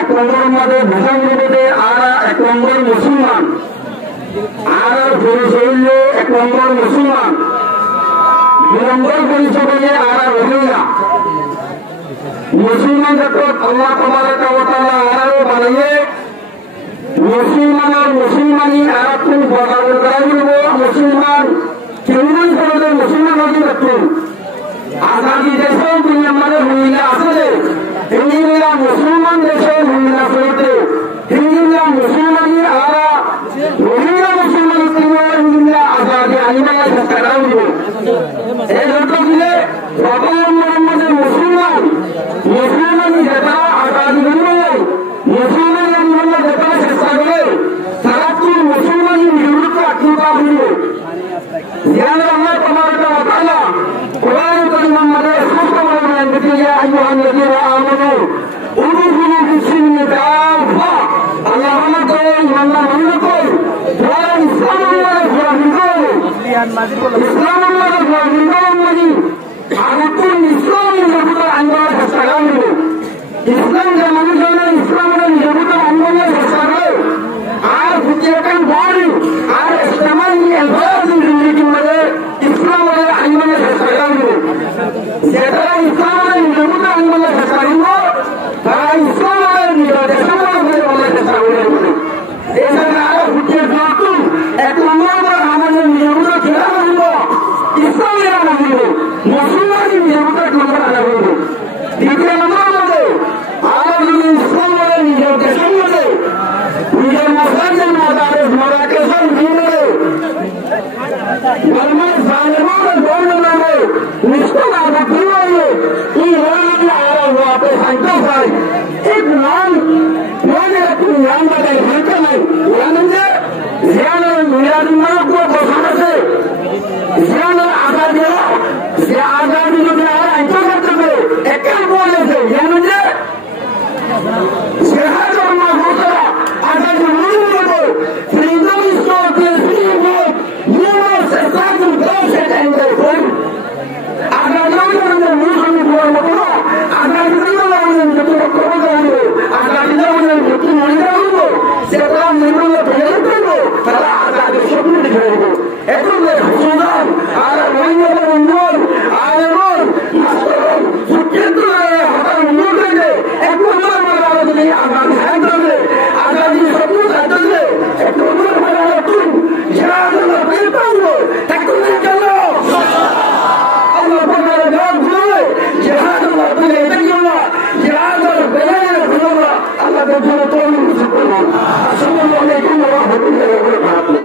এক নম্বর মধ্যে ভূষণ জগতে আর এক নম্বর মুসলমান আর পুরুষ হইল এক নম্বর মুসলমান 2 নম্বর পরিচয় হইলে আর মহিলা মুসলমান ক্ষেত্ৰত আল্লাহ তাবারাকা ওয়া তাআলা আরো বানাইয়ে মুসলমানের মুসলমানি আর কোন বড় বড় মুসলমান কেমন করে মুসলমান হতে পারতেন আজাদি দেশেও দুনিয়া মানে মহিলা আসলে হিন্দুরা মুসলমান দেশে মহিলা চলতে হিন্দুরা মুসলমানের আরা মহিলা মুসলমান হিন্দুরা আজাদি আনিমালা চেষ্টা দিব এই লক্ষ্য দিলে আমাদের মুসলমান মুসলমানি যেটা আজাদি নয় মুসলমান আনিমালা যেটা চেষ্টা করে তারা তো মুসলমানি বিরুদ্ধ আত্মীয়তা হইল জ্ঞান আল্লাহ তাবারাকা ওয়া তাআলা কোরআন কারীমের মধ্যে স্পষ্ট করে বলেন ইয়া আইয়ুহাল্লাযীনা আমানু উদখুলু ফিস-সিলমি কাফা আল্লাহ আমাদের ইমানদার বান্দাদের যারা ইসলাম আল্লাহর ইসলাম আল্লাহর মানি আগতুন ইসলাম নিরাপত্তা আইনের চেষ্টা করবে ইসলাম যে মানুষের ইসলামের নিরাপত্তা আইনের চেষ্টা করে আর ফুটিয়াকান বাড়ি আর ইসলামাই এলবাদ জিন্দেগির মধ্যে ইসলামের আইনের চেষ্টা করবে যেটা ইসলামের নিরাপত্তা আইনের চেষ্টা করবে তারা ইসলামের নিরাপত্তা চেষ্টা করবে এখানে আরো ফুটিয়ে যাতুন এক নম্বর আমাদের নিরাপত্তা খেলা করব ইসলামের মানব মুসলমানের নিরাপত্তা নম্বর আনা করব দ্বিতীয় নম্বর মধ্যে আর যদি ইসলামের নিরাপত্তা সম্বন্ধে নিজের মহাজন মাদারে মরাকেশন দিনে ধর্মের জানেমানের বর্ণনামে নিষ্ঠতা আঘাতি হয়ে এই হয়ে আরো হওয়াতে শান্ত হয় এক নাম মনে রাখুন নাম বাদাই শান্ত নাই জানেন যে জিয়ানের মিরাদিমার উপর বসান আছে জিয়ানের আজাদি যে আজাদি যদি আর আইন করতে পারে একের বলেছে জানেন যে সেহাজর মা ভোটরা আজাদি মনে করবো freedom is not a free word you must start to go set and go আজাদি আমাদের মুসলিম বলবো না আজাদি আমাদের যত করবো আজাদি আমাদের যত মনে রাখবো সেটা নির্মূল করে দেবো তারা আজাদি স্বপ্ন দেখে দেবো এখন সুদান আর মহিলাদের উন্নয়ন আর এমন কেন্দ্র হঠাৎ উন্নয়ন করে এক নম্বর আজাদি আজাদি হ্যাঁ করবে আজাদি স্বপ্ন থাকবে এক নম্বর নতুন যারা পেয়ে পাবো এখন কেন আল্লাহ পাকের নাম ভুলে জিহাদ আল্লাহ পেলে এটা কেন জিহাদ বেলায় ভুলবা আল্লাহ